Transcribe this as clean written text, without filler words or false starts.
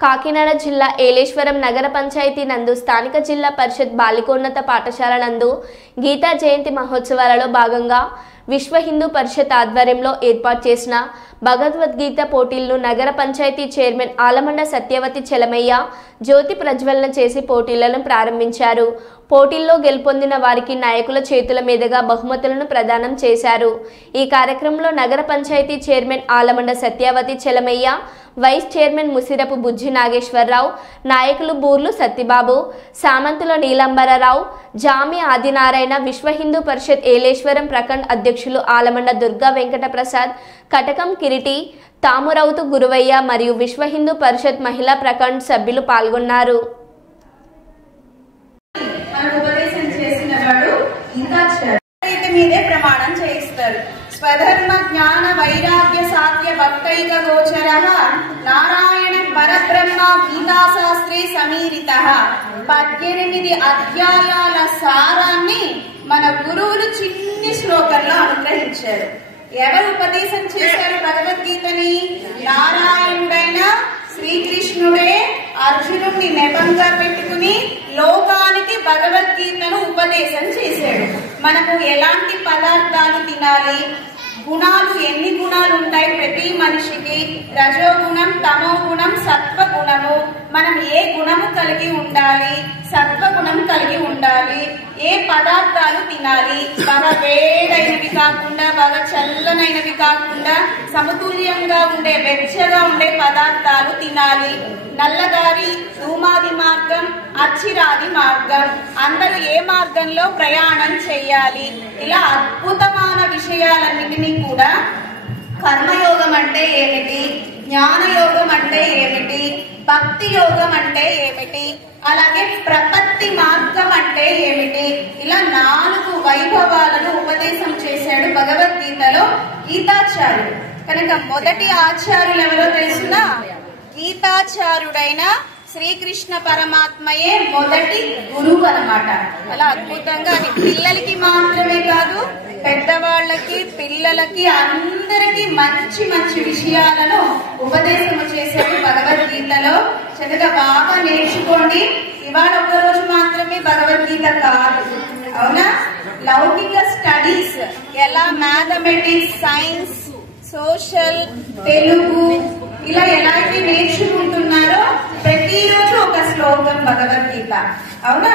కాకినాడ జిల్లా ఏలేశ్వరం నగర పంచాయతీ నందు స్థానిక జిల్లా పరిషత్ బాలికోన్నత పాఠశాల నందు గీతా జయంతి మహోత్సవాలలో భాగంగా విశ్వ హిందూ పరిషత్ ఆధ్వర్యంలో ఏర్పాటు చేసిన భగవద్గీత పోటీలను నగర పంచాయతీ చైర్మన్ ఆలమండ సత్యవతి చలమయ్య జ్యోతి ప్రజ్వలన చేసి పోటీలను ప్రారంభించారు. పోటీల్లో గెలుపొందిన వారికి నాయకుల చేతుల మీదుగా బహుమతులను ప్రదానం చేశారు. ఈ కార్యక్రమంలో నగర పంచాయతీ chairman Alamanda Satyavathi Chalamayya, vice chairman Musirapu Bujji Nageswararao, నాయకులు బూర్లు సత్యబాబు, సామంతుల నీలంబరరావు, జామి ఆదినారాయణ, విశ్వ హిందూ పరిషత్ ఏలేశ్వరం ప్రఖండ్ అధ్యక్షులు ఆలమండ దుర్గా వెంకట ప్రసాద్, కటకం కిరీటి, తామురౌతు గురువయ్య మరియు విశ్వ హిందూ పరిషత్ మహిళా ప్రఖండ్ సభ్యులు పాల్గొన్నారు. ప్రమాణం చేయిస్తారు. స్వధర్మ జ్ఞాన వైరాగ్య సాధ్య భక్తైక గోచరః నారాయణ పరబ్రహ్మ గీతాశాస్త్రే సమీరితః. 18 అధ్యాయాల సారాన్ని మన గురువులు చిన్ని శ్లోకంలో అనుగ్రహించారు. ఎవరు ఉపదేశం చేశారు భగవద్గీతని? నారాయణుడైన శ్రీకృష్ణుడే అర్జునుడిని నెపంగా పెట్టుకుని లోకానికి భగవద్గీతను ఉపదేశం చేశాడు. మనకు ఎలాంటి పదార్థాలు తినాలి, గుణాలు ఎన్ని గుణాలు ఉంటాయి ప్రతి మనిషికి, రజోగుణం, తమో గుణం, సత్వగుణము, మనం ఏ గుణము కలిగి ఉండాలి, సత్వగుణం కలిగి ఉండాలి, ఏ పదార్థాలు తినాలి, బాగా వేడైనవి కాకుండా బాగా చల్లనైనవి కాకుండా సమతుల్యంగా ఉండే వెచ్చగా ఉండే పదార్థాలు తినాలి, నల్లదారి ధూమాది మార్గం, అచ్చిరాది మార్గం, అందరూ ఏ మార్గంలో ప్రయాణం చేయాలి, ఇలా అద్భుతమైన విషయాలన్నిటినీ కూడా కర్మయోగం అంటే ఏమిటి, జ్ఞానయోగం అంటే ఏమిటి, భక్తి యోగం అంటే ఏమిటి, అలాగే ప్రపత్తి మార్గం అంటే ఏమిటి, ఇలా 4 వైభవాలను ఉపదేశం చేశాడు భగవద్గీతలో గీతాచార్యుడు. కనుక మొదటి ఆచార్యులు ఎవరో తెలుసునా? గీతాచార్యుడైన శ్రీకృష్ణ పరమాత్మయే మొదటి గురువు అన్నమాట. అలా అద్భుతంగా అది పిల్లలకి మాత్రమే కాదు, పెద్దవాళ్ళకి, పిల్లలకి, అందరికి మంచి మంచి విషయాలను ఉపదేశం చేశాడు భగవద్గీతలో. చక్కగా బాగా నేర్చుకోండి. ఇవాళ ఒక్క రోజు మాత్రమే భగవద్గీత కాదు, అవునా? లౌకిక స్టడీస్ ఎలా మ్యాథమెటిక్స్, సైన్స్, సోషల్, తెలుగు ఇలా ఎలా అయితే నేర్చుకుంటున్నారో ప్రతిరోజు ఒక శ్లోకం భగవద్గీత, అవునా?